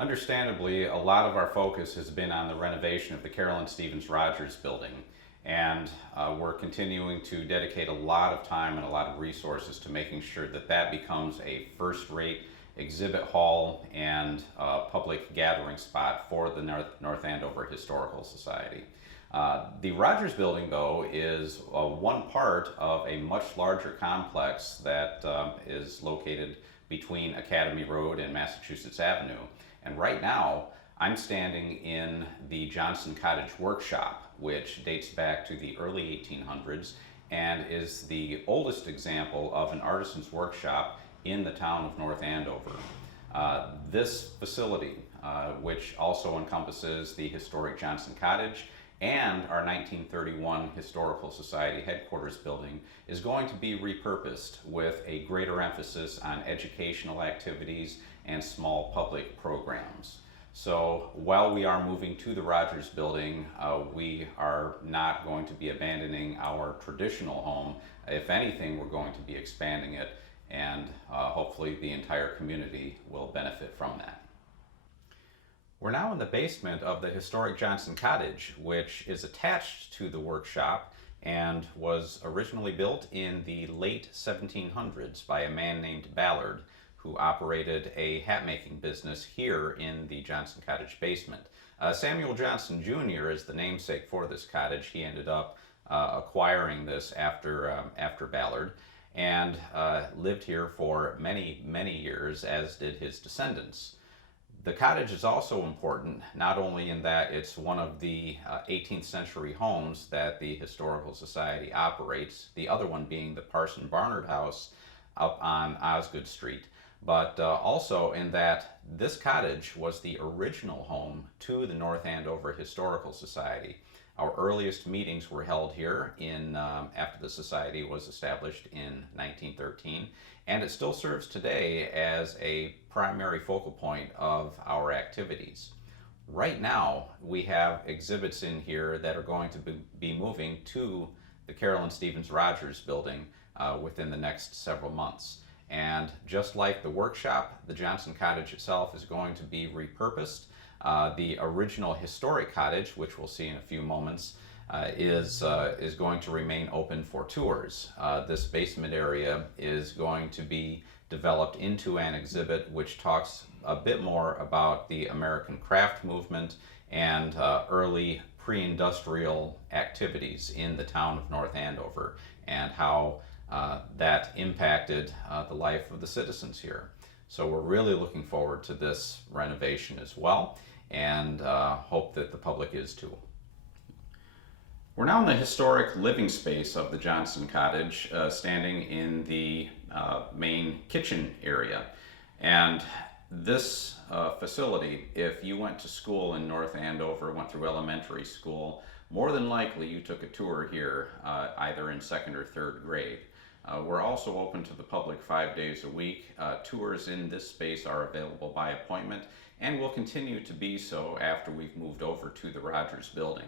Understandably, a lot of our focus has been on the renovation of the Carolyn Stevens Rogers building, and we're continuing to dedicate a lot of time and a lot of resources to making sure that that becomes a first-rate exhibit hall and public gathering spot for the North Andover Historical Society. The Rogers building, though, is one part of a much larger complex that is located between Academy Road and Massachusetts Avenue. And right now, I'm standing in the Johnson Cottage workshop, which dates back to the early 1800s and is the oldest example of an artisan's workshop in the town of North Andover. This facility, which also encompasses the historic Johnson Cottage and our 1931 Historical Society headquarters building, is going to be repurposed with a greater emphasis on educational activities and small public programs. So while we are moving to the Rogers building, we are not going to be abandoning our traditional home. If anything, we're going to be expanding it, and hopefully the entire community will benefit from that. We're now in the basement of the historic Johnson Cottage, which is attached to the workshop and was originally built in the late 1700s by a man named Ballard, who operated a hat-making business here in the Johnson Cottage basement. Samuel Johnson Jr. is the namesake for this cottage. He ended up acquiring this after Ballard, and lived here for many, many years, as did his descendants. The cottage is also important, not only in that it's one of the 18th century homes that the Historical Society operates, the other one being the Parson Barnard House up on Osgood Street, but also in that this cottage was the original home to the North Andover Historical Society. Our earliest meetings were held here after the society was established in 1913, and it still serves today as a primary focal point of our activities. Right now, we have exhibits in here that are going to be moving to the Carolyn Stevens Rogers building within the next several months. And just like the workshop, the Johnson Cottage itself is going to be repurposed. The original historic cottage, which we'll see in a few moments, is going to remain open for tours. This basement area is going to be developed into an exhibit which talks a bit more about the American craft movement and early pre-industrial activities in the town of North Andover, and how that impacted the life of the citizens here. So we're really looking forward to this renovation as well, and hope that the public is too. We're now in the historic living space of the Johnson Cottage, standing in the main kitchen area. And this facility, if you went to school in North Andover, went through elementary school, more than likely you took a tour here, either in second or third grade. We're also open to the public 5 days a week. Tours in this space are available by appointment, and will continue to be so after we've moved over to the Rogers building.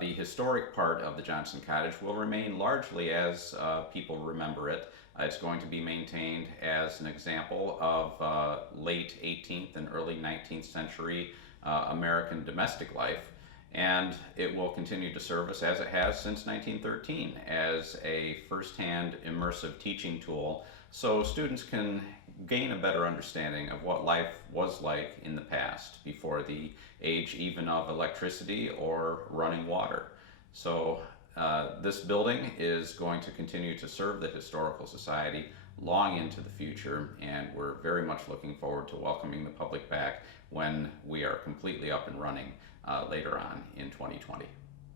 The historic part of the Johnson Cottage will remain largely as people remember it. It's going to be maintained as an example of late 18th and early 19th century American domestic life. And it will continue to serve us, as it has since 1913, as a first-hand immersive teaching tool, so students can gain a better understanding of what life was like in the past, before the age even of electricity or running water. So this building is going to continue to serve the Historical Society long into the future, and we're very much looking forward to welcoming the public back when we are completely up and running later on in 2020.